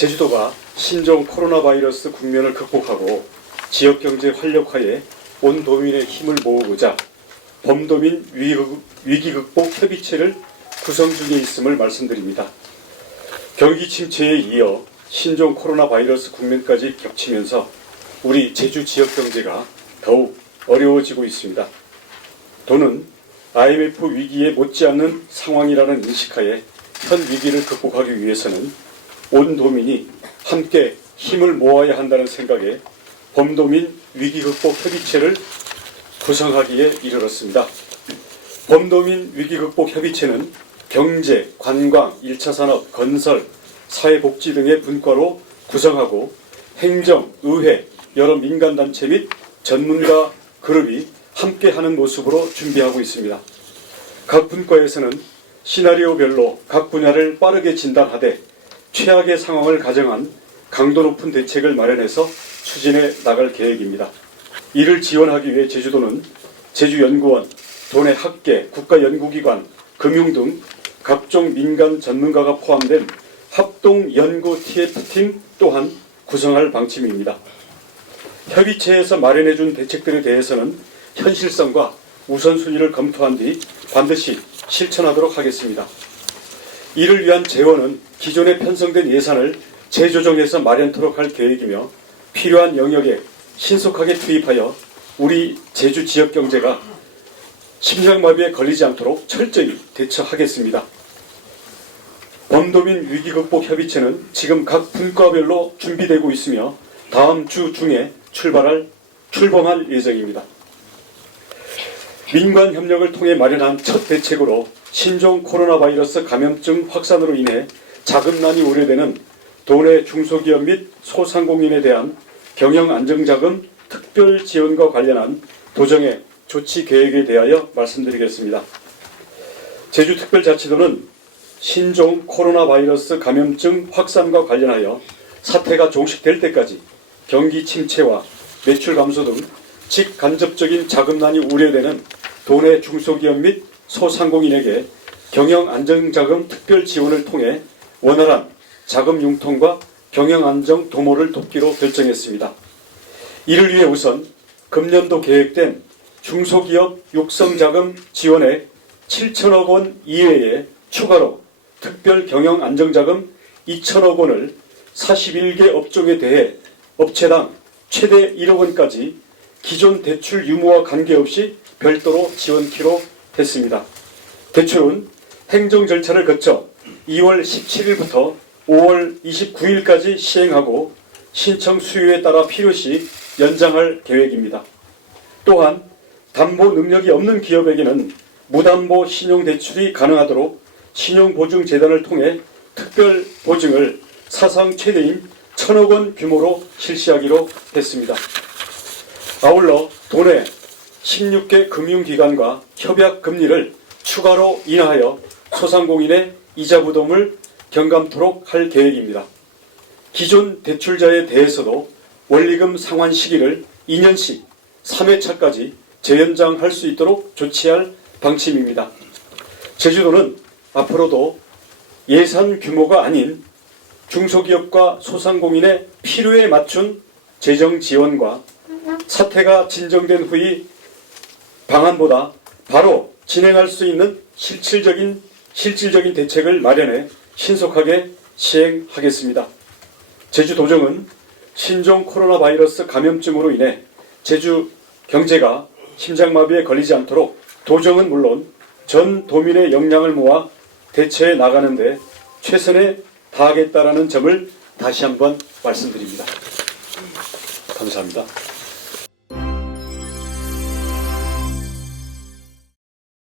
제주도가 신종 코로나 바이러스 국면을 극복하고 지역 경제 활력화에 온 도민의 힘을 모으고자 범도민 위기, 극복 협의체를 구성 중에 있음을 말씀드립니다. 경기 침체에 이어 신종 코로나 바이러스 국면까지 겹치면서 우리 제주 지역 경제가 더욱 어려워지고 있습니다. 도는 IMF 위기에 못지않는 상황이라는 인식하에 현 위기를 극복하기 위해서는 온 도민이 함께 힘을 모아야 한다는 생각에 범도민 위기 극복 협의체를 구성하기에 이르렀습니다. 범도민 위기 극복 협의체는 경제, 관광, 1차 산업, 건설, 사회복지 등의 분과로 구성하고 행정, 의회, 여러 민간단체 및 전문가 그룹이 함께하는 모습으로 준비하고 있습니다. 각 분과에서는 시나리오별로 각 분야를 빠르게 진단하되 최악의 상황을 가정한 강도 높은 대책을 마련해서 추진해 나갈 계획입니다. 이를 지원하기 위해 제주도는 제주연구원, 도내 학계, 국가연구기관, 금융 등 각종 민간 전문가가 포함된 합동연구 TF팀 또한 구성할 방침입니다. 협의체에서 마련해준 대책들에 대해서는 현실성과 우선순위를 검토한 뒤 반드시 실천하도록 하겠습니다. 이를 위한 재원은 기존에 편성된 예산을 재조정해서 마련토록 할 계획이며 필요한 영역에 신속하게 투입하여 우리 제주 지역 경제가 심장마비에 걸리지 않도록 철저히 대처하겠습니다. 범도민 위기 극복 협의체는 지금 각 분과별로 준비되고 있으며 다음 주 중에 출발할 출범할 예정입니다. 민관 협력을 통해 마련한 첫 대책으로 신종 코로나 바이러스 감염증 확산으로 인해 자금난이 우려되는 도내 중소기업 및 소상공인에 대한 경영 안정자금 특별 지원과 관련한 도정의 조치 계획에 대하여 말씀드리겠습니다. 제주특별자치도는 신종 코로나 바이러스 감염증 확산과 관련하여 사태가 종식될 때까지 경기 침체와 매출 감소 등 직간접적인 자금난이 우려되는 도내 중소기업 및 소상공인에게 경영 안정자금 특별 지원을 통해 원활한 자금 융통과 경영 안정 도모를 돕기로 결정했습니다. 이를 위해 우선 금년도 계획된 중소기업 육성자금 지원액 7천억 원 이외에 추가로 특별 경영 안정자금 2천억 원을 41개 업종에 대해 업체당 최대 1억 원까지 기존 대출 유무와 관계없이 별도로 지원키로 했습니다. 대출은 행정 절차를 거쳐 2월 17일부터 5월 29일까지 시행하고 신청 수요에 따라 필요시 연장할 계획입니다. 또한 담보 능력이 없는 기업에게는 무담보 신용대출이 가능하도록 신용보증재단을 통해 특별 보증을 사상 최대인 천억 원 규모로 실시하기로 했습니다. 아울러 도내 16개 금융기관과 협약 금리를 추가로 인하하여 소상공인의 이자 부담을 경감토록 할 계획입니다. 기존 대출자에 대해서도 원리금 상환 시기를 2년씩 3회차까지 재연장할 수 있도록 조치할 방침입니다. 제주도는 앞으로도 예산 규모가 아닌 중소기업과 소상공인의 필요에 맞춘 재정 지원과 사태가 진정된 후의 방안보다 바로 진행할 수 있는 실질적인 실질적인 대책을 마련해 신속하게 시행하겠습니다. 제주도정은 신종 코로나 바이러스 감염증으로 인해 제주 경제가 심장마비에 걸리지 않도록 도정은 물론 전 도민의 역량을 모아 대처해 나가는데 최선에 다하겠다라는 점을 다시 한번 말씀드립니다. 감사합니다.